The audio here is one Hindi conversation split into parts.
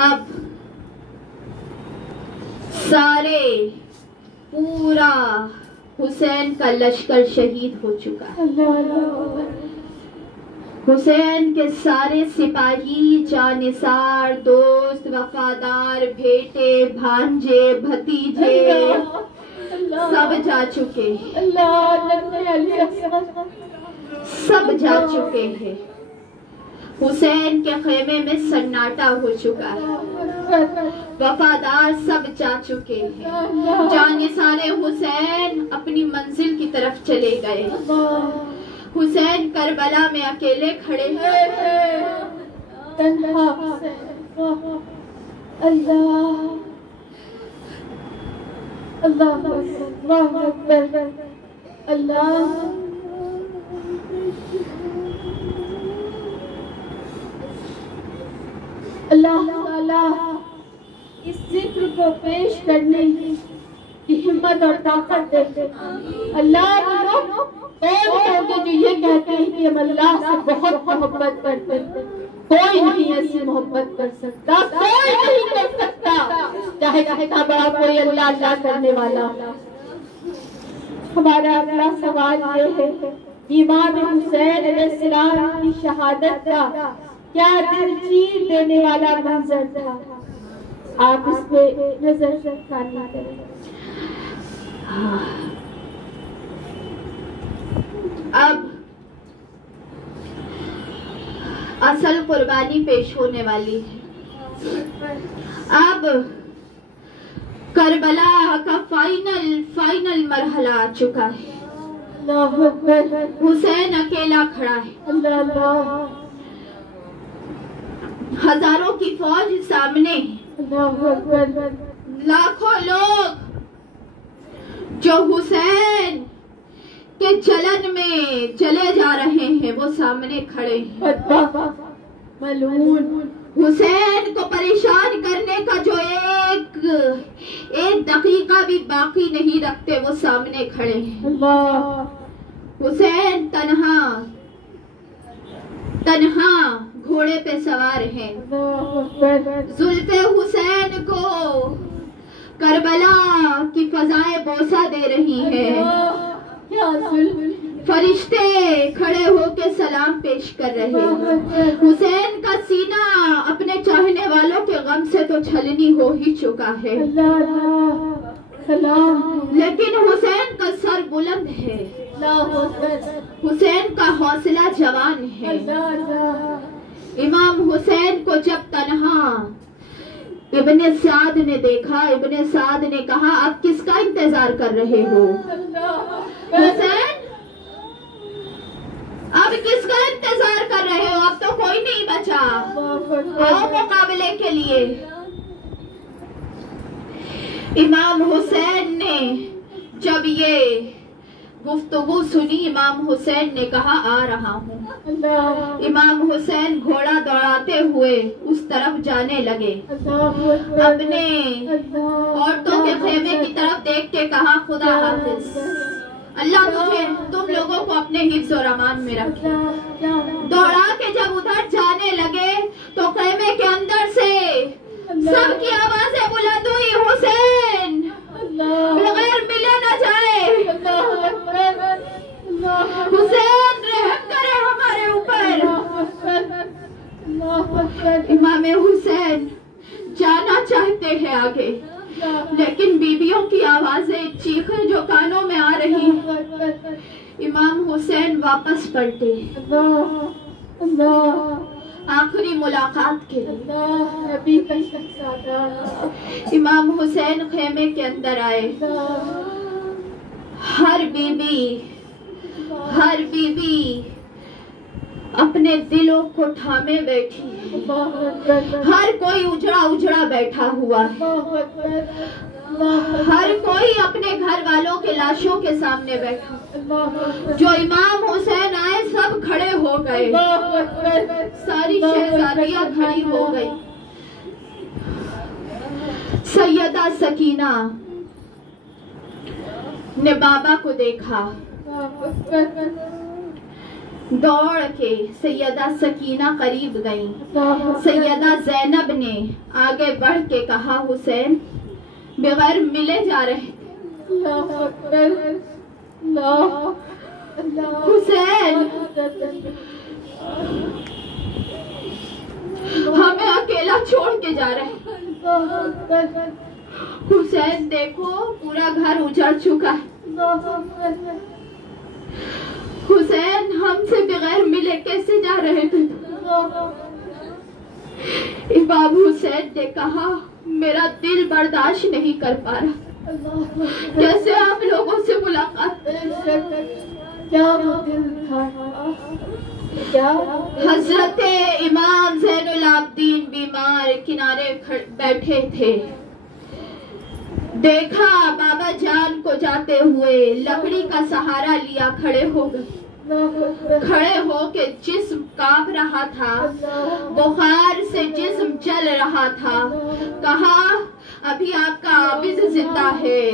अब सारे पूरा हुसैन का लश्कर शहीद हो चुका है। हुसैन के सारे सिपाही, जानिसार, दोस्त, वफादार, बेटे, भांजे, भतीजे सब जा चुके हैं, सब जा चुके हैं। हुसैन के खेमे में सन्नाटा हो चुका है, वफादार सब जा चुके हैं। जानिसारे हुसैन अपनी मंजिल की तरफ चले गए। हुसैन करबला में अकेले खड़े हैं। अल्लाह अल्लाह अल्लाह इस जिक्र को पेश करने की हिम्मत और ताकत दे। अल्लाह कौन जो ये कहते हैं कि हम अल्लाह से बहुत मोहब्बत करते हैं, कोई नहीं ऐसी मोहब्बत कर सकता, कोई नहीं कर सकता, चाहे कितना बड़ा कोई अल्लाह अल्लाह करने वाला। हमारा अगला सवाल ये है, इमाम हुसैन अलैहिस्सलाम की शहादत का क्या दिल चीर देने वाला मंजर था, आप इस पे नजर रखना करें। अब असल कुर्बानी पेश होने वाली है। अब करबला का फाइनल मरहला आ चुका है। हुसैन अकेला खड़ा है, हजारों की फौज सामने, लाखों लोग जो हुसैन के जलन में जले जा रहे हैं वो सामने खड़े हैं। हुसैन को परेशान करने का जो एक दकीका भी बाकी नहीं रखते वो सामने खड़े हैं। हुसैन तन्हा घोड़े पे सवार हैं। जुल्फे हुसैन को करबला की फजाएं बोसा दे रही हैं। फरिश्ते खड़े होके सलाम पेश कर रहे हैं। हुसैन का सीना अपने चाहने वालों के गम से तो छलनी हो ही चुका है, लेकिन हुसैन का सर बुलंद है, हुसैन का हौसला जवान है। इमाम हुसैन को जब तन्हा इब्ने साद ने देखा, इब्ने साद ने कहा, आप किसका इंतजार कर रहे हो हुसैन? अब किसका इंतजार कर रहे हो? अब तो कोई नहीं बचा, आओ मुकाबले के लिए। इमाम हुसैन ने जब ये गुफ्तगू सुनी, इमाम हुसैन ने कहा, आ रहा हूँ। इमाम हुसैन घोड़ा दौड़ाते हुए उस तरफ जाने लगे। अपने औरतों के खेमे की तरफ देख के कहा, खुदा हाफिज, अल्लाह तुम लोगों को अपने हिफ्ज़ और अमान में रखे। दौड़ा के जब उधर जाने लगे तो खेमे के अंदर से सबकी आवाजें बुलंद हुई, हुसैन बगैर मिले न जाए, हुसैन रहम करे हमारे ऊपर। इमाम हुसैन जाना चाहते हैं आगे, लेकिन बीबियों की आवाजें, चीखें जो कानों में आ रही, इमाम हुसैन वापस पलटे आखिरी मुलाकात के लिए। इमाम हुसैन खेमे के अंदर आए। हर बीबी अपने दिलों को थामे बैठी है। हर कोई उजड़ा बैठा हुआ है। हर कोई अपने घर वालों के लाशों के सामने बैठा। जो इमाम हुसैन आए सब खड़े हो गए, सारी शहजादियां खड़ी हो गई। सैयदा सकीना ने बाबा को देखा, दौड़ के सैयदा सकीना करीब गई। सैयदा जैनब ने आगे बढ़ के कहा, हुसैन बगैर मिले जा रहे। हुसैन हमें अकेला छोड़ के जा रहे। हुसैन देखो पूरा घर उजड़ चुका है। हुसैन हमसे बगैर मिले कैसे जा रहे थे? इमाम हुसैन ने कहा, मेरा दिल बर्दाश्त नहीं कर पा रहा, कैसे आप लोगों से मुलाकात। हजरत इमाम ज़ैनुल आबिदीन बीमार किनारे बैठे थे। देखा बाबा जान को जाते हुए, लकड़ी का सहारा लिया, खड़े हो गए। खड़े होके जिस्म कांप रहा था, बुखार से जिस्म जल रहा था। कहा, अभी आपका आबिद जिंदा है,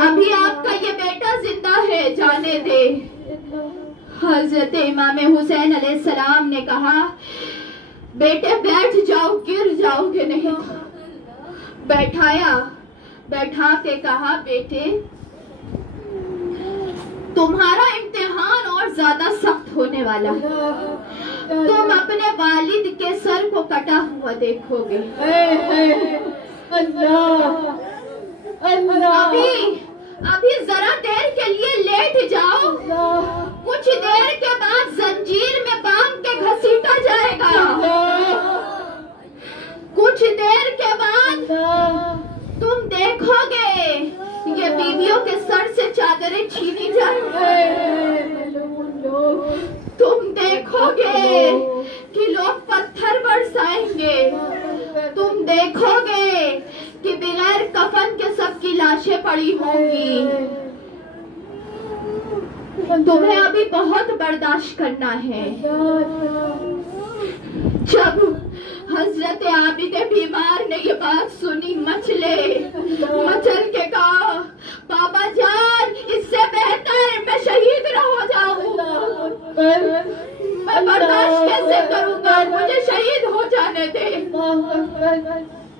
अभी आपका ये बेटा जिंदा है, जाने दे। हजरत इमाम हुसैन अलैहिस्सलाम ने कहा, बेटे बैठ जाओ, गिर जाओगे नहीं। बैठाया, बैठा के कहा, बेटे तुम्हारा इम्तिहान और ज्यादा सख्त होने वाला है। तुम अपने वालिद के सर को कटा हुआ देखोगे। अभी जरा देर के लिए लेट जाओ, कुछ देर के बाद जंजीर में बांध के घसीटा जाएगा। कुछ देर के बाद तुम देखोगे ये बीवियों के सर से चादरें छीनी जाएंगी। तुम देखोगे कि लोग पत्थर बरसाएंगे। तुम देखोगे कि बगैर कफन के सबकी लाशें पड़ी होंगी। तुम्हें अभी बहुत बर्दाश्त करना है। जब हजरत आबिद बीमार ने ये बात सुनी, मचल के कहा, बाबा जान इससे बेहतर मैं शहीद न हो जाऊं। मैं बर्दाश्त कैसे करूंगा, मुझे शहीद हो जाने दे।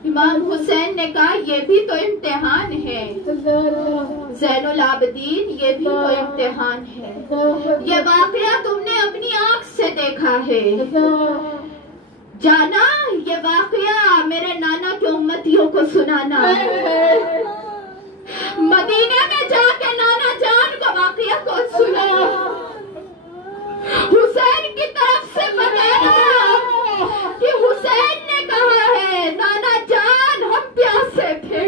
इमाम हुसैन ने कहा, ये भी तो इम्तिहान है ज़ैनुल आबिदीन, ये भी तो इम्तिहान है। ये वाकया तुमने अपनी आंख से देखा है। जाना ये वाकया मेरे नाना के उम्मतियों को सुनाना। मदीने में जाके नाना जान को वाकया को सुनाना। हुसैन की तरफ से बताना कि हुसैन ने कहा है, नाना जान हम प्यासे थे।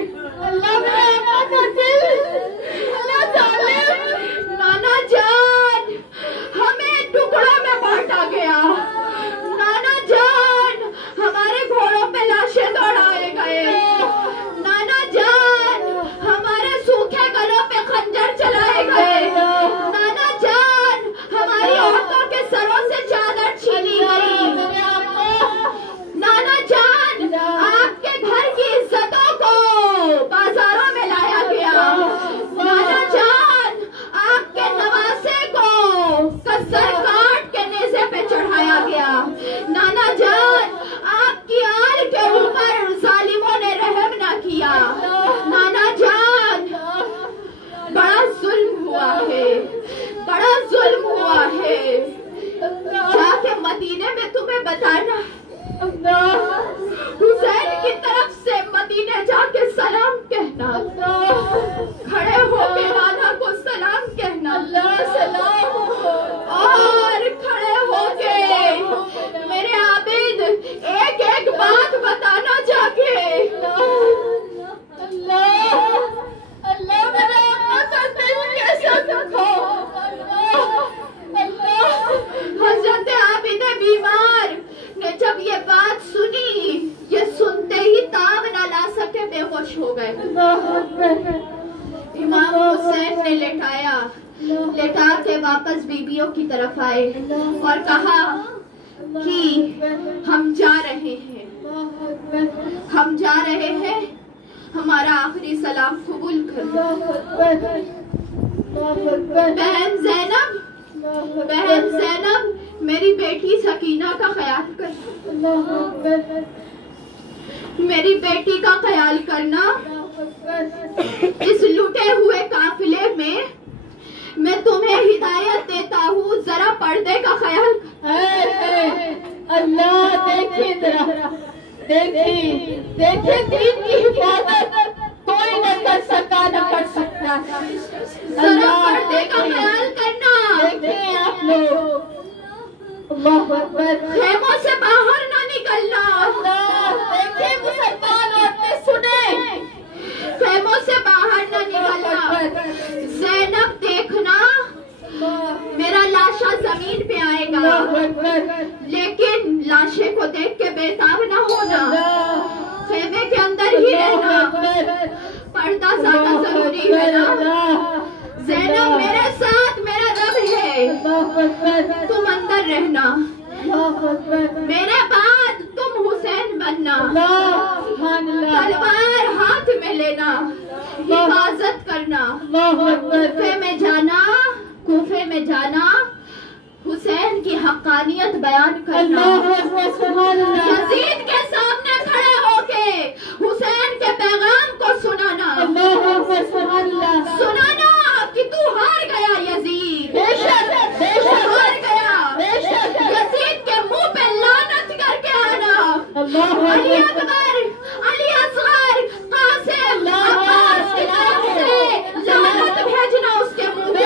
नाना जान हमें टुकड़ों में बांटा गया। नाना जान हमारे घोड़ों पे लाशें दौड़ाए गए। नाना जान हमारे सूखे गलों पे खंजर चलाए गए। नाना जान हमारी औरतों के सरों से चादर छीनी गई। नाना जान आपके घर की इज्जतों को बाजारों में लाया गया। नाना जान आपके नवासे को कसर काट के नेज़े पे चढ़ाया गया। नाना जान आपकी आल के ऊपर जालिमों ने रहम ना किया। नाना जान बड़ा जुल्म हुआ है, बड़ा जुल्म हुआ है। जाके मदीने में तुम्हें बताना। हुसैन की तरफ से मदीने जाके सलाम कहना। खड़े होके नाना को सलाम कहना। और खड़े होके मेरे आबिद एक एक बात बताना जाके। हजरत आबिद बीमार ने जब ये बात सुनी, ये सुनते ही ताब न ला सके, बेहोश हो गए। इमाम हुसैन ने लेटाया, लेटा के वापस बीबियों की तरफ आए और कहा कि हम जा रहे हैं, हम जा रहे हैं, हमारा आखिरी सलाम कबूल कर। बहन ज़ैनब बहन ज़ैनब मेरी बेटी सकीना का ख्याल कर, मेरी बेटी का ख्याल करना। इस लुटे हुए काफिले में मैं तुम्हें हिदायत देता हूँ, जरा पर्दे का ख्याल। अल्लाह देखिए जरा, देखिए दीन की हिफाजत कोई न कर सका, न कर सकता। जरा पर्दे का ख्याल करना। देखिए आप लोग, खेमों से बाहर ना निकलना। देखिए मुसलमान औरतें सुने, खेमों से बाहर ना निकलना। ज़ैनब देखना, मेरा लाशा जमीन पे आएगा, लेकिन लाशे को देख के बेताब ना होना, खेमे के अंदर ही रहना। पर्दा ज्यादा जरूरी है ना। ज़ैनब मेरे साथ मेरा रब है, तुम अंदर रहना, मेरे बाद तुम हुसैन बनना। तलवार हाथ में लेना, हिफाजत करना। कूफे में जाना, हुसैन की हक्कानियत बयान करना। यजीद के सामने खड़े होके हुसैन के पैगाम को सुनाना। सुनाना कि तू हार गया यजीद, हार गया। यजीद के मुंह पे लानत करके आना। अली अकबर, अली असगर, कासिम, अब्बास की तरफ से लानत भेजना उसके मुंह पे।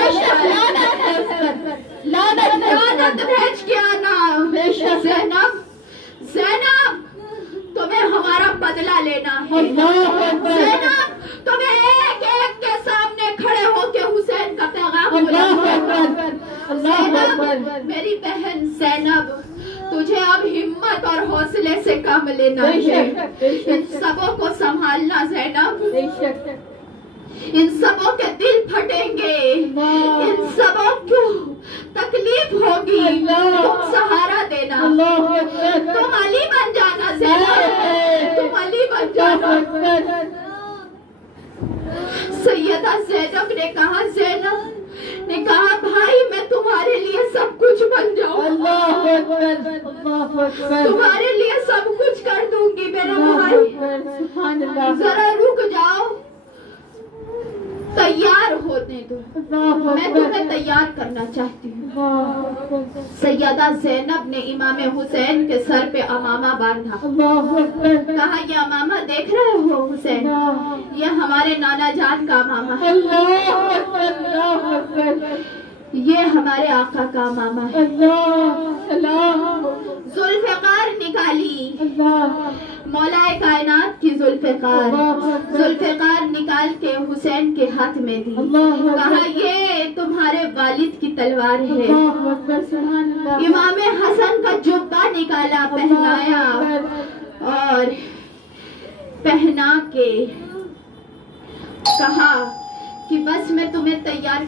लानत भेज के आना। ज़ैनब तुम्हें हमारा बदला लेना है। ज़ैनब तुम्हें एक एक के सामने खड़े होके हुसैन का पैगाम बुलाना। मेरी बहन ज़ैनब, तुझे अब हिम्मत और हौसले से काम लेना है। इन सबों को संभालना ज़ैनब, इन सबों के दिल फटेंगे, इन सबों को तकलीफ होगी, तुम सहारा देना। तुम अली बन जाना ज़ैनब, तुम अली बन जाना। सैयदा ज़ैनब ने कहा भाई मैं तुम्हारे लिए सब कुछ बन जाऊं, तुम्हारे लिए सब कुछ कर दूंगी मेरे भाई। जरा रुक जाओ, तैयार होने दो, मैं तुम्हें तैयार करना चाहती हूँ। सैयदा ज़ैनब ने इमाम हुसैन के सर पे अमामा बांधा। कहा ये अमामा देख रहे हो हुसैन, ये हमारे नाना जान का अमामा है, ये हमारे आका का अमामा है। जुल्फ़िकार निकाली, मौलाए कायनात की जुल्फ़िकार निकाल के हुसैन के हाथ में दी। कहा ये तुम्हारे वालिद की तलवार है। इमाम हसन का जुब्बा निकाला, पहनाया और पहना के कहा कि बस मैं तुम्हें तैयार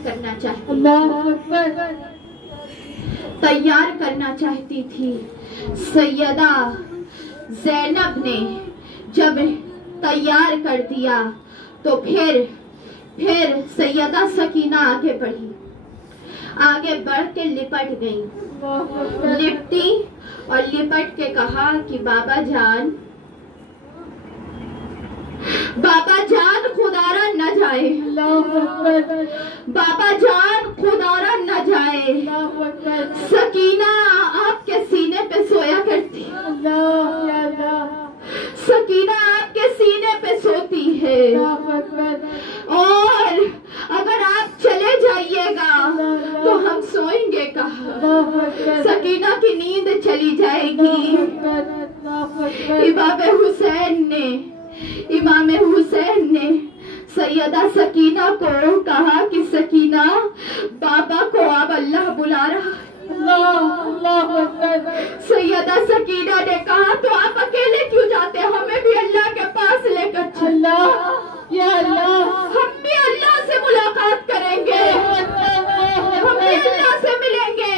चाहती थी। सैयदा ज़ैनब ने जब तैयार कर दिया तो फिर सैयदा सकीना आगे बढ़ के लिपट गई, लिपटी और लिपट के कहा कि बाबा जान खुदारा न जाए, बाबा जान खुदारा न जाए। सकीना आपके सीने पे सोया करती, सकीना आपके सीने पे सोती है, और अगर आप चले जाइएगा तो हम सोएंगे कहाँ, सकीना की नींद चली जाएगी। इमाम हुसैन ने सैयदा सकीना को कहा कि सकीना बाबा को अब अल्लाह बुला रहा है। सैयदा सकीना ने कहा तो आप अकेले क्यों जाते, हमें भी अल्लाह के पास लेकर चलो। हम भी अल्लाह से मुलाकात करेंगे, हम भी अल्लाह से मिलेंगे।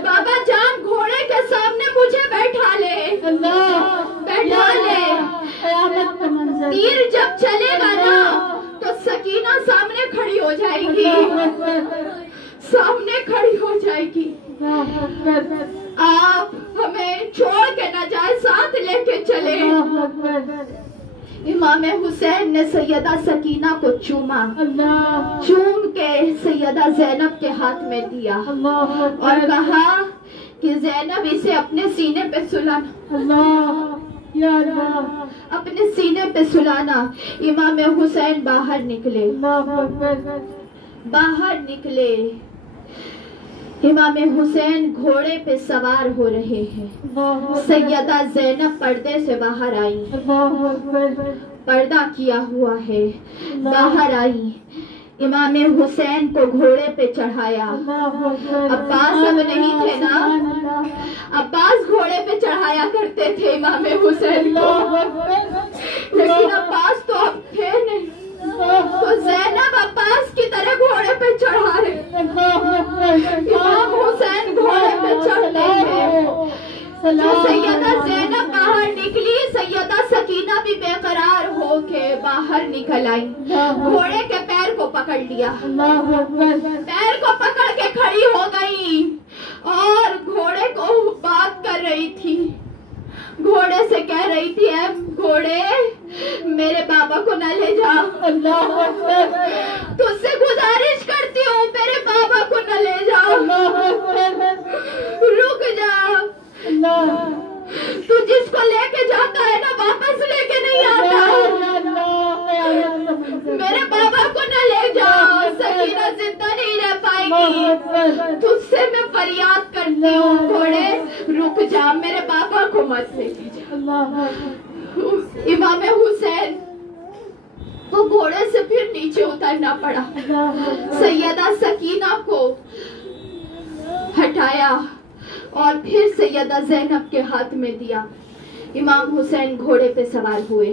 बाबा जान घोड़े के सामने मुझे बैठा ले। तीर जब चलेगा ना तो सकीना सामने खड़ी हो जाएगी, सामने खड़ी हो जाएगी। आप हमें छोड़ के न जाए, साथ लेके चले। इमाम हुसैन ने सैयदा सकीना को चूमा, चूम के सैयदा जैनब के हाथ में दिया और कहा कि जैनब इसे अपने सीने पे सुलाना, अपने सीने पे सुलाना। इमाम हुसैन बाहर निकले, बाहर निकले। इमाम हुसैन घोड़े पे सवार हो रहे हैं। सैयदा जैनब पर्दे से बाहर आई, पर्दा किया हुआ है, बाहर आई। इमाम हुसैन को घोड़े पे चढ़ाया। अब्बास अब नहीं थे ना, अब्बास घोड़े पे चढ़ाया करते थे इमाम हुसैन को, लेकिन अब्बास तो अब थे नहीं, तो जैनब अब्बास की तरह घोड़े पे चढ़ा रहे। इमाम हुसैन घोड़े पे चढ़ते हैं। जो सैयदा जैनब बाहर निकली, सैयदा सकीना भी बेकरार होके बाहर निकल आई। घोड़े के पैर को पकड़ लिया, पैर को पकड़ के खड़ी हो गई और घोड़े को बात कर रही थी। घोड़े से कह रही थी, ऐ घोड़े मेरे बाबा को न ले जा, तुझसे गुजारिश करती हूँ मेरे बाबा को न ले जाओ, रुक जा। तू जिसको लेके जाता है ना वापस लेके नहीं आता, मेरे बाबा को न ले जाओ, सकीना जिंदा नहीं रह पाएगी, तुझसे मैं फरियाद करती हूँ घोड़े रुक जा, मेरे बाबा को मत लेके जा। इमाम हुसैन को घोड़े से फिर नीचे उतरना पड़ा। सैयदा सकीना को हटाया और फिर सैयदा जैनब के हाथ में दिया। इमाम हुसैन घोड़े पे सवार हुए।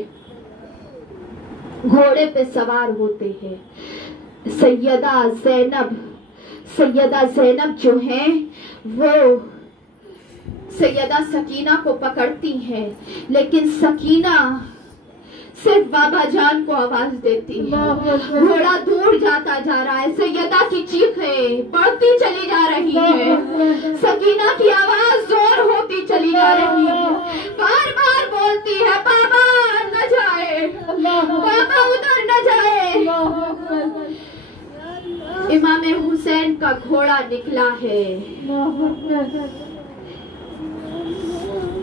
घोड़े पे सवार होते हैं सैयदा जैनब जो हैं वो सैयदा सकीना को पकड़ती हैं, लेकिन सकीना सिर्फ बाबा जान को आवाज देती है। घोड़ा दूर जाता जा रहा है, सैयदा की चीखें बढ़ती चली जा रही है, सकीना की आवाज जोर होती चली जा रही है, बार बार बोलती है बाबा न जाए, बाबा उधर न जाए। इमाम हुसैन का घोड़ा निकला है,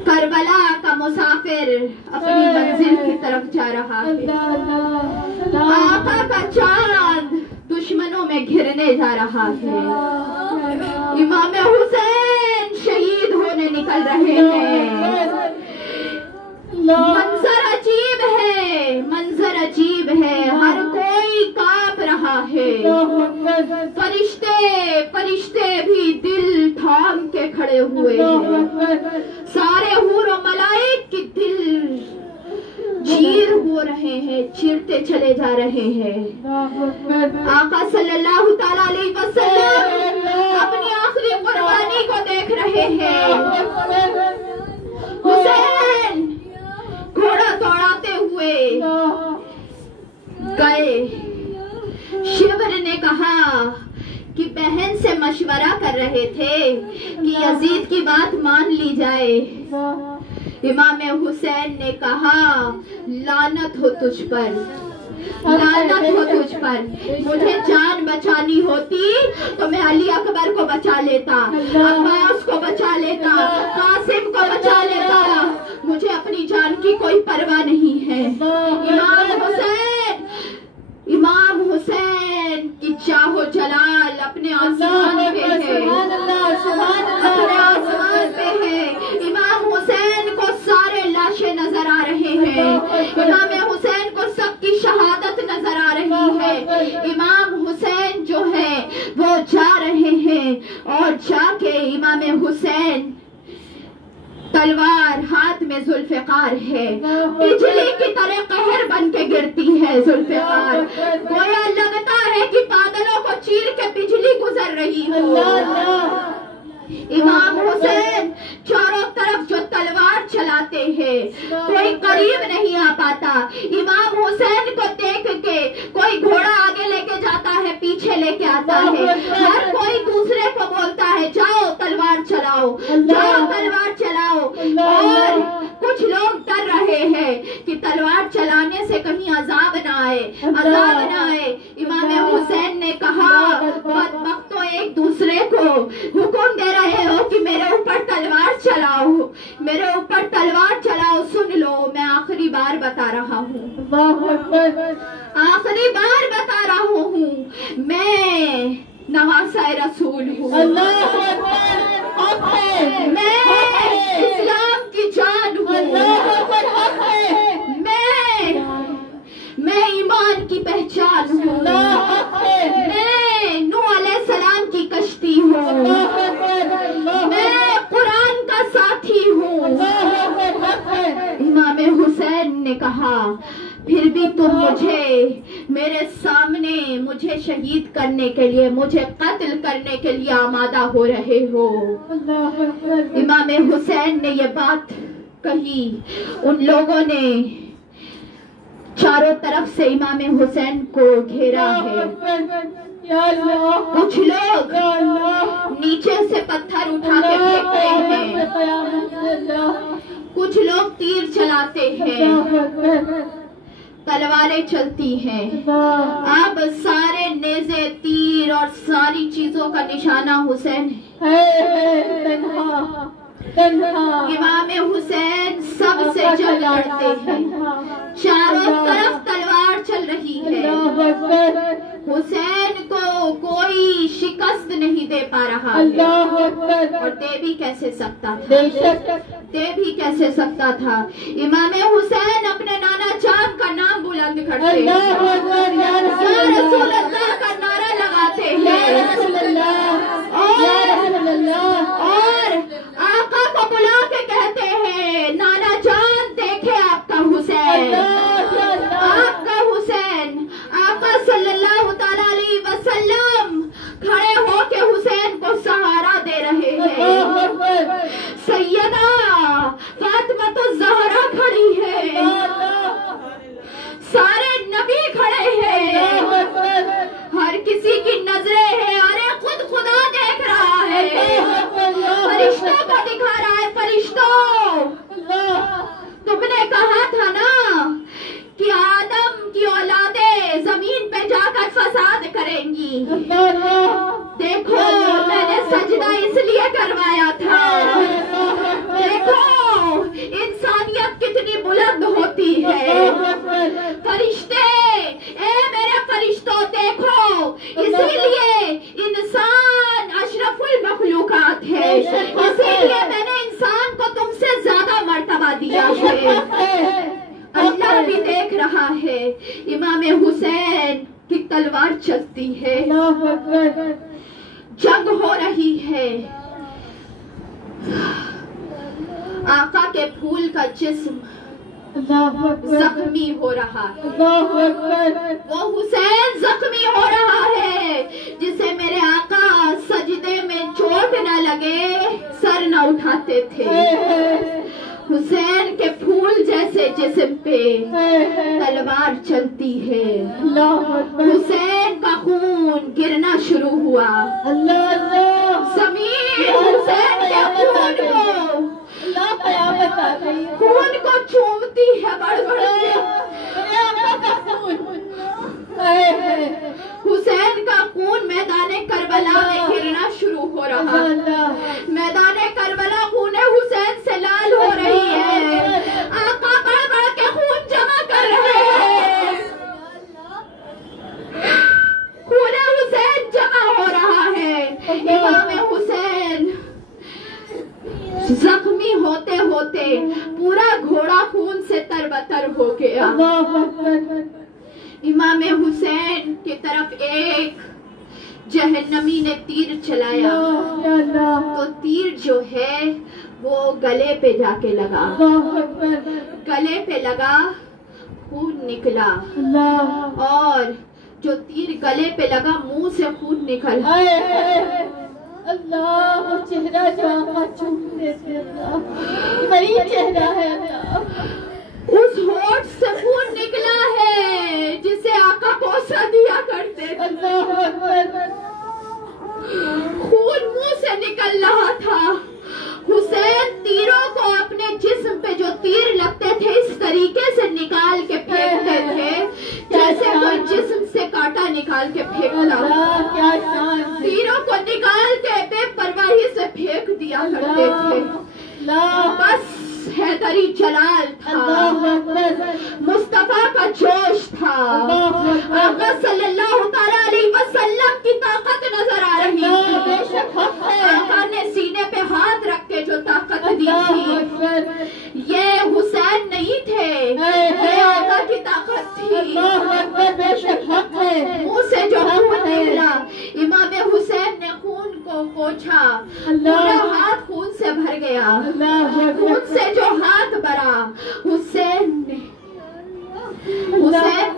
करबला का मुसाफिर अपनी मंजिल की तरफ जा रहा है। आका का चांद दुश्मनों में घिरने जा रहा है। इमाम हुसैन शहीद होने निकल रहे हैं। मंजर अजीब है, मंजर अजीब है, हर कोई कांप रहा है। फरिश्ते भी दिल थाम के खड़े हुए हैं। सारे हूर और मलाइक के दिल चीर हो रहे हैं, चीरते चले जा रहे हैं। आका सल्लल्लाहु ताला अलैहि वसल्लम अपनी आखिरी कुर्बानी को देख रहे हैं। हुसैन घोड़ा दौड़ाते हुए गए। शिवर ने कहा कि बहन से मशवरा कर रहे थे कि यजीद की बात मान ली जाए। इमाम हुसैन ने कहा लानत हो तुझ पर, लानत हो तुझ पर। मुझे जान बचानी होती तो मैं अली अकबर को बचा लेता, अब्बास को बचा लेता, कासिम को बचा लेता। मुझे अपनी जान की कोई परवाह नहीं है। इमाम हुसैन की चाहो जलाल अपने आसमान पे है, अपने आसमान पे है। इमाम हुसैन को सारे लाशें नजर आ रहे हैं। इमाम हुसैन को सबकी शहादत नजर आ रही है। इमाम हुसैन जो है वो जा रहे हैं और जाके इमाम हुसैन तलवार हाथ में जुल्फिकार है, बिजली की तरह कहर बन के गिरती है जुल्फिकार। गोया लगता है कि बादलों को चीर के बिजली गुजर रही हो। इमाम हुसैन चारों तरफ जो तलवार चलाते हैं कोई करीब नहीं आ पाता। इमाम हुसैन को देख के कोई घोड़ा आगे लेके जाता है, पीछे लेके आता है, हर कोई दूसरे को बोलता है जाओ तलवार चला। हुक्म दे रहे हो कि मेरे ऊपर तलवार चलाओ, मेरे ऊपर तलवार चलाओ। सुन लो, मैं आखिरी बार बता रहा हूँ, आखिरी बार बता रहा हूँ, मैं नवासा रसूल हूँ, मैं इस्लाम की जान हूँ, मैं ईमान की पहचान हूँ, मैं नूह अलैहिस्सलाम की कश्ती हूँ, मैं कुरान का साथी हूँ। इमाम हुसैन ने कहा, फिर भी तुम मुझे मेरे सामने मुझे शहीद करने के लिए, मुझे कत्ल करने के लिए आमादा हो रहे हो। इमाम हुसैन ने ये बात कही, उन लोगों ने चारों तरफ से इमाम हुसैन को घेरा है। कुछ लोग नीचे से पत्थर उठा के फेंक रहे हैं, कुछ लोग तीर चलाते हैं, तलवारें चलती हैं। अब सारे नेज़े, तीर और सारी चीजों का निशाना हुसैन है। इमाम हुसैन सबसे जंग लड़ते हैं, चारों तरफ तलवार चल रही है, हुसैन को कोई शिकस्त नहीं दे पा रहा है। और दे भी कैसे सकता था, दे भी कैसे सकता था। इमाम हुसैन अपने नाना जान का नाम बुलंद करते हैं, या रसूल अल्लाह का नारा लगाते हैं, और आका को बुला के कहते हैं, नाना जान देखे आपका हुसैन, आपका हुसैन। आका सल्लल्लाहु तआला अलैहि वसल्लम खड़े होके हुसैन को सहारा दे रहे हैं। सैयदा फातिमा तो ज़हरा खड़ी है, सारे नबी खड़े हैं, हर किसी की नजरें हैं। अरे खुद खुदा देख रहा है, फरिश्तों को दिखा रहा है। फरिश्तों, तुमने कहा था ना कि आदम की औलादे जमीन पे जाकर फसाद करेंगी। देखो, मैंने सजदा इसलिए करवाया था। देखो इंसानियत कितनी बुलंद होती है। फरिश्ते, ए मेरे फरिश्तों, देखो, इसीलिए इंसान अशरफुल मखलूकात है, इसीलिए मैंने इंसान को तुमसे ज्यादा मर्तबा दिया है। अल्लाह भी देख रहा है। इमाम हुसैन की तलवार चलती है, जंग हो रही है। आका के फूल का जिस्म जख्मी हो रहा है, वो हुसैन जख्मी हो रहा है, जिसे मेरे आका सजदे में चोट न लगे सर न उठाते थे। हुसैन के फूल जैसे जिस्म पे तलवार चलती है, हुसैन का खून गिरना शुरू हुआ। ज़मीन हुसैन के खून को चूमती है बढ़-बढ़ के। हुसैन का खून मैदाने करबला में गिरना शुरू हो रहा। मैदाने करबला खूने हुसैन से लाल हो रही है। आका बढ़-बढ़ के खून जमा कर रहे हैं, खूने हुसैन जमा हो रहा है। इमाम हुसैन जख्मी होते होते पूरा घोड़ा खून से तरबतर हो गया। इमाम हुसैन की तरफ एक जहन्नमी ने तीर चलाया, तो तीर जो है वो गले पे जाके लगा, गले पे लगा, खून निकला, और जो तीर गले पे लगा मुंह से खून निकल। अल्लाह, चेहरा जो आका चूमते थे, वही चेहरा है। उस होठ से खून निकला है जिसे आका पोसा दिया करते थे। खून मुंह से निकल रहा था। हुसैन तीरों को अपने जिस्म पे जो तीर लगते थे इस तरीके से निकाल के फेंकते थे जैसे कोई जिस्म से कांटा निकाल के फेंकता। तीरों को निकाल के दिया करते थे। बस हैदरी जलाल था, मुस्तफा का जोश था, आका सल्लल्लाहु तआला अलैहि वसल्लम की ताकत नजर आ रही थी। आका ने सीने पे हाथ रख के जो ताकत दी थी, ये हुसैन नहीं थे, ये आका की ताकत थी। मुंह से जो खून निकला, इमाम हुसैन ने खून को पोंछा, पूरा हाथ खून से भर गया। खून से जो हाथ भरा, हुसैन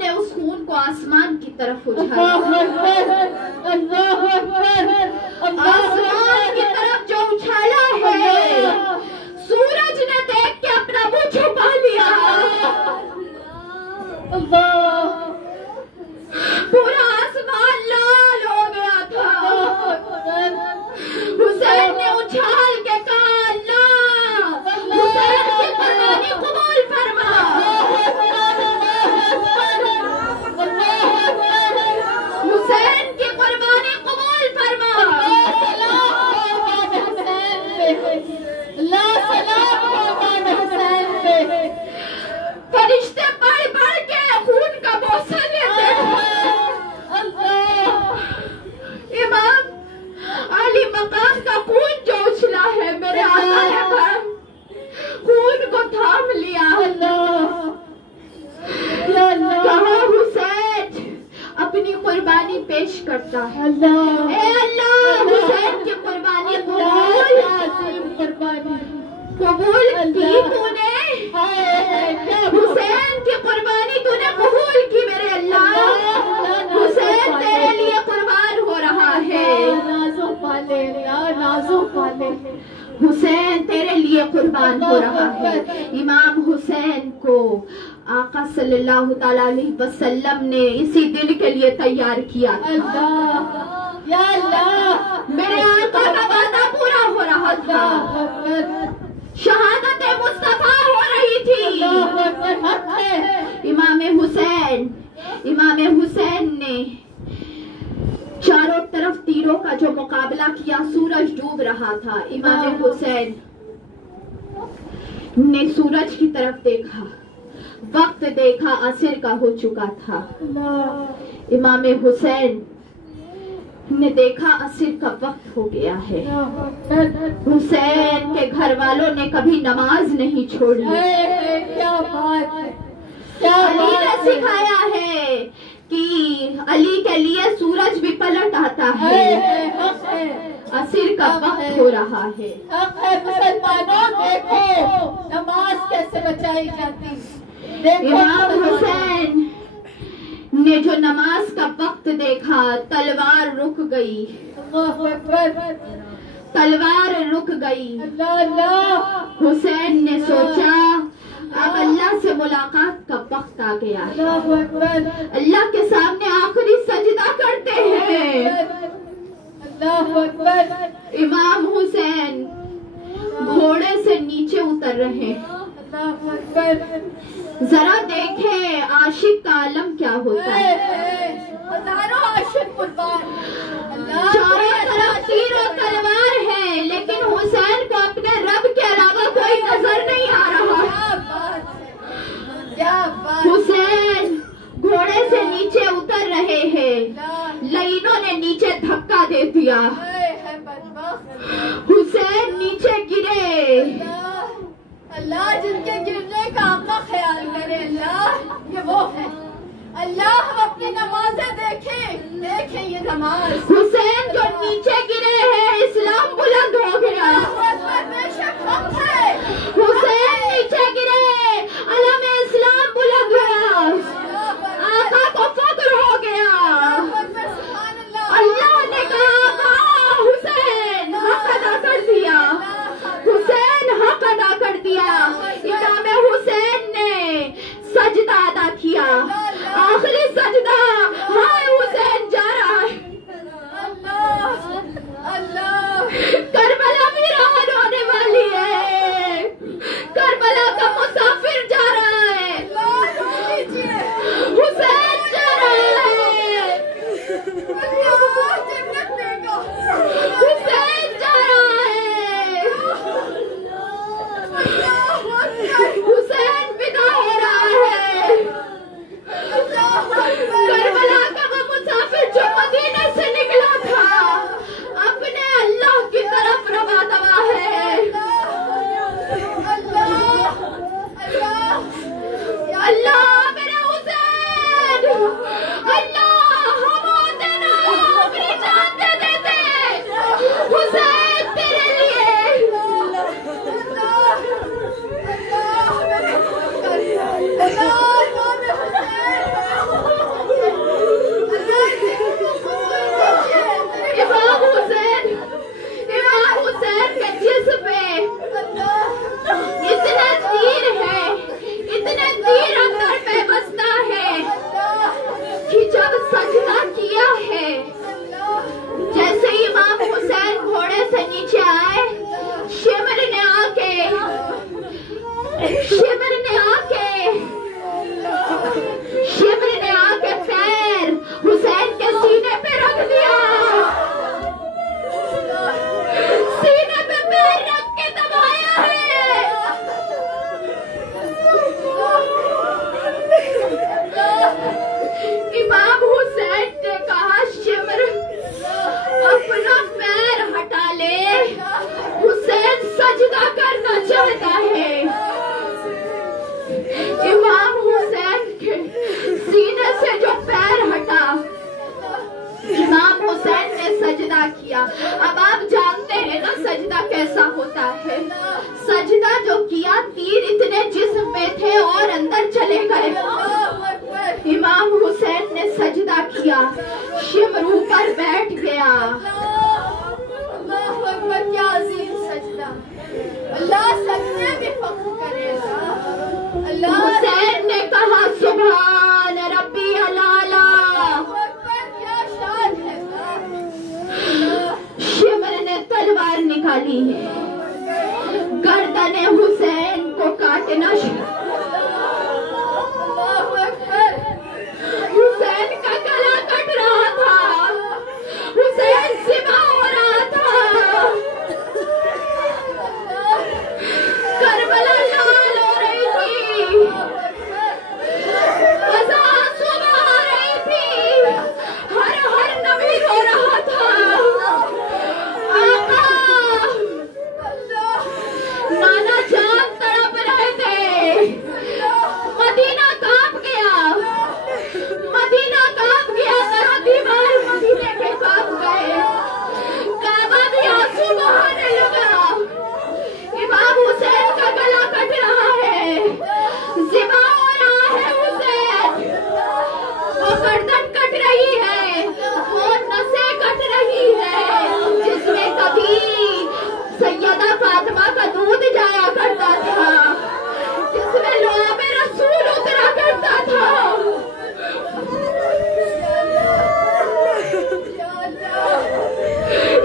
ने उस खून को आसमान की तरफ उछाला। आसमान की तरफ जो उछाला है, सूरज ने देख के अपना मुंह छुपा लिया। पूरा आसमान लाल हो गया था। हुसैन ने उछाल के कहा, अल्लाह हुसैन की कुर्बानी कबूल फरमा। हुसैन की कुर्बानी कबूल फरमा। फरिश्ते बढ़ बढ़ के खून का बोसा लेते हैं। इमाम अली मकाम का खून जो उछला है, मेरे आका ने खून को थाम लिया। कहा हुसैन अपनी कुर्बानी पेश करता है। ए अल्लाह, हुसैन की कुर्बानी कबूल की तूने। हुसैन की कुर्बानी तूने कबूल की मेरे अल्लाह। हुसैन तेरे लिए कुर्बान हो रहा है। हुसैन तेरे लिए कुर्बान हो रहा है। इमाम हुसैन को आका सल्लल्लाहु तआला अलैहि वसल्लम ने इसी दिल के लिए तैयार किया था। मेरे आका का वादा पूरा हो रहा था, शहादत मुस्तफा हो रही थी। इमाम हुसैन ने चारों तरफ तीरों का जो मुकाबला किया, सूरज डूब रहा था। इमाम हुसैन ने सूरज की तरफ देखा, वक्त देखा असर का हो चुका था। इमाम हुसैन ने देखा असर का वक्त हो गया है। हुसैन के घर वालों ने कभी नमाज नहीं छोड़ी। क्या बात है, अली ने सिखाया है कि अली के लिए सूरज भी पलट आता है। असर का वक्त हो रहा है। मुसलमानों देखो नमाज कैसे बचाई जाती। इमाम हुसैन ने जो नमाज का वक्त देखा, तलवार रुक गई। तलवार रुक गई। हुसैन ने सोचा अब अल्लाह से मुलाकात का वक्त आ गया है। अल्लाह के सामने आखिरी सजदा करते हैं। इमाम हुसैन घोड़े से नीचे उतर रहे। जरा देखे आशिक का आलम क्या होता है। हजारों आशिक कुर्बान, चारों तरफ तीर और तलवार है, लेकिन हुसैन को अपने रब के अलावा कोई नजर नहीं आ रहा। हुसैन घोड़े से नीचे उतर रहे हैं, लाइनों ने नीचे धक्का दे दिया। हुसैन नीचे गिरे। अल्लाह जिनके गिरने का आपका ख्याल करे, अल्लाह ये वो है। अल्लाह हम अपनी नमाजें देखें ये नमाज। हुसैन जो नीचे गिरे हैं, इस्लाम बुलंद हो गया। बेशक हम है। हुसैन नीचे गिरे, अलम इस्लाम बुलंद हुआ। आका को फक्र हो गया। अल्लाह ने कहा हुसैन हक अदा कर दिया। हुसैन हक अदा कर दिया। इमाम हुसैन ने सजदा अदा किया, आखिरी सजदा। हाय हुसैन जा रहा है। सजदा कैसा होता है। सजदा जो किया, तीर इतने जिस्म में थे और अंदर चले गए। इमाम हुसैन ने सजदा किया, शिमरू पर बैठ गया। अल्लाह अकबर, क्या अजीम सजदा। अल्लाह सजदे में फख्र करेगा। अल्लाह हुसैन ने कहा सुभान रब्बी अलाला। क्या शान है। शिमर ने तलवार निकाली, गर्दन हुसैन को काटना शुरू। हुसैन का गला कट रहा था, हुसैन ज़िबा हो रहा था, करबला लाल हो रही थी, अज़ान सुबह आ रही थी, हर नबी रो रहा था। आका, नाना जान तड़प रहे थे। मदीना कांप गया, मदीना कांप गया, दरो दीवार मदीने के कांप गए, काबा भी आंसू बहाने लगा। इमाम हुसैन का गला कट रहा है, ज़िबा हो रहा है हुसैन, वो गर्दन कट रही है, वो नसें कट रही है, जिसमें कभी सैयदा फातिमा का दूध जाया करता था, जिसमें लुआब रसूल उतरा करता था।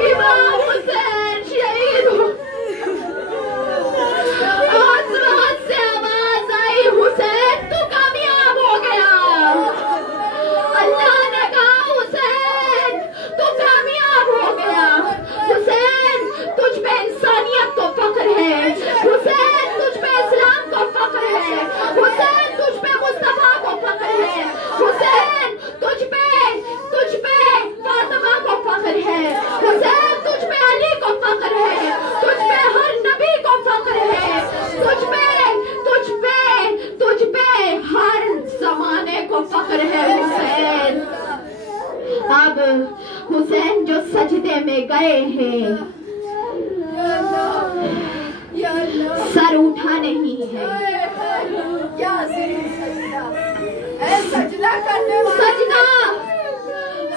इमाम हुसैन शहीद हो। आसमान से आवाज आई, हुसैन तू कामयाब हो गया। अल्लाह ने कहा हुसैन तू कामयाब हो गया। हुसैन तुझ पे इंसानियत को फख्र है, हुसैन तुझ पे इस्लाम को फख्र है, हुसैन तुझ पे मुस्तफा को फख्र है, हुसैन तुझ पे फातिमा को फख्र है, हुसैन तुझ पे अली को फख्र है, तुझ पे हर नबी को फख्र है, तुझ पे हर जमाने को फख्र है हुसैन। अब हुसैन जो सजदे में गए हैं, सर उठा नहीं है। क्या अजीम सजदा। ऐ सजदा करने वाला,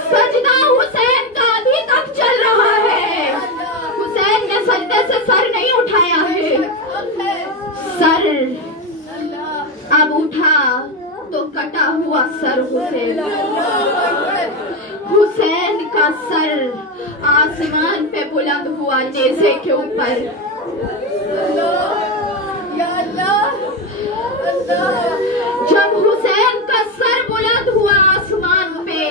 सजदा हुसैन का अभी तक चल रहा है। हुसैन ने सजदे से सर नहीं उठाया है, सर अब उठा तो कटा हुआ सर हुसैन का सर आसमान पे बुलंद हुआ नेज़े के ऊपर। जब हुसैन का सर बुलंद हुआ आसमान पे,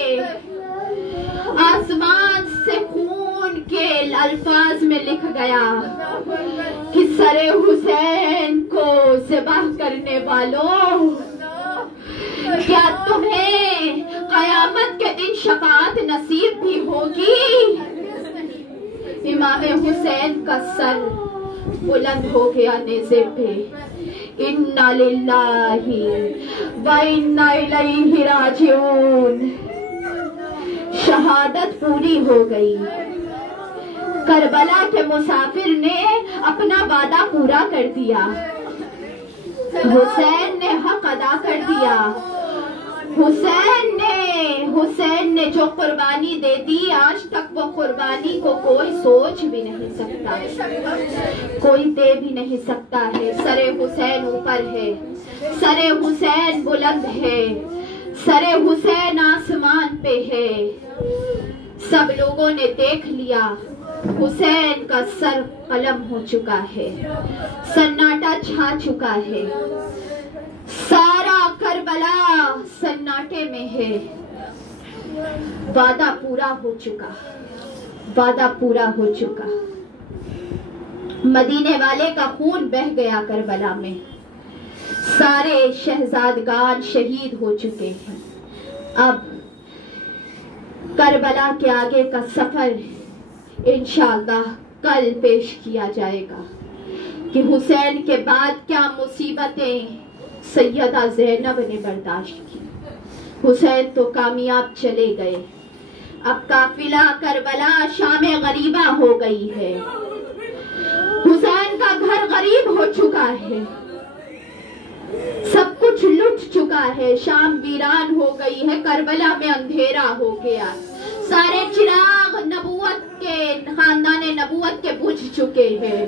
आसमान से खून के अल्फाज में लिख गया कि सरे हुसैन को ज़िबा करने वालों, क्या तुम्हें कयामत के दिन शफाअत नसीब भी होगी। इमाम हुसैन का सर बुलंद हो गया नेज़े पे। इन्ना लिल्लाहि व इन्ना इलैहि राजिऊन। शहादत पूरी हो गई। करबला के मुसाफिर ने अपना वादा पूरा कर दिया, हुसैन ने हक अदा कर दिया। हुसैन ने जो कुर्बानी दे दी, आज तक वो कुर्बानी को कोई सोच भी नहीं सकता, कोई दे भी नहीं सकता है। सरे हुसैन ऊपर है, सरे हुसैन बुलंद है, सरे हुसैन आसमान पे है। सब लोगों ने देख लिया, हुसैन का सर कलम हो चुका है, सन्नाटा छा चुका है, सारा करबला सन्नाटे में है। वादा पूरा हो चुका, वादा पूरा हो चुका। मदीने वाले का खून बह गया करबला में, सारे शहजादगान शहीद हो चुके हैं। अब करबला के आगे का सफर इंशाअल्लाह कल पेश किया जाएगा कि हुसैन के बाद क्या मुसीबतें सैयदा ज़ैनब ने बर्दाश्त की। हुसैन तो कामयाब चले गए, अब काफिला करबला शाम गरीबा हो गई है। करीब हो चुका है, सब कुछ लुट चुका है। शाम वीरान हो गई है, करबला में अंधेरा हो गया। सारे चिराग नबूवत के, खानदाने नबूवत के बुझ चुके हैं।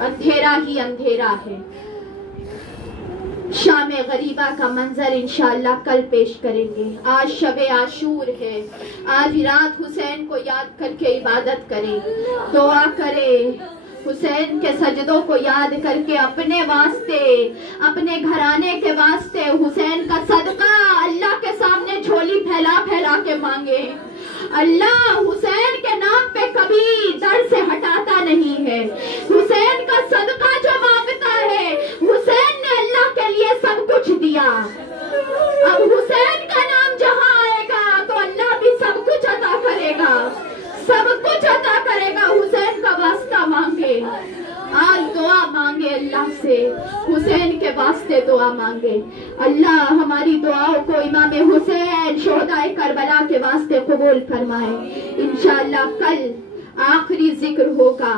अंधेरा ही अंधेरा है। शामे गरीबा का मंजर इंशाअल्लाह कल पेश करेंगे। आज शबे आशूर है। आज रात हुसैन को याद करके इबादत करें, दुआ करें। हुसैन के सजदों को याद करके अपने वास्ते, अपने घराने के वास्ते हुसैन का सदका अल्लाह के सामने झोली फैला फैला के मांगे। अल्लाह हुसैन के नाम पे कभी दर से हटाता नहीं है। हुसैन का सदका जो मांगता है, हुसैन ने अल्लाह के लिए सब कुछ दिया। अब हुसैन का नाम जहां आएगा तो अल्लाह भी सब कुछ अता करेगा, सब कुछ अता करेगा। हुसैन का वास्ता मांगे, आज दुआ मांगे अल्लाह से, हुसैन के वास्ते दुआ मांगे। अल्लाह हमारी दुआओं को इमाम हुसैन शोहदाए करबला के वास्ते कबूल फरमाए। इंशाअल्लाह कल आखिरी जिक्र होगा।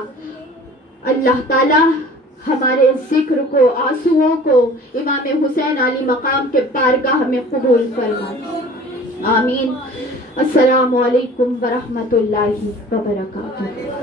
अल्लाह ताला हमारे जिक्र को, आंसुओं को इमाम हुसैन अली मकाम के बारगाह में कबूल फरमाए। आमीन। अस्सलामु अलैकुम व रहमतुल्लाहि व बरकातुहू।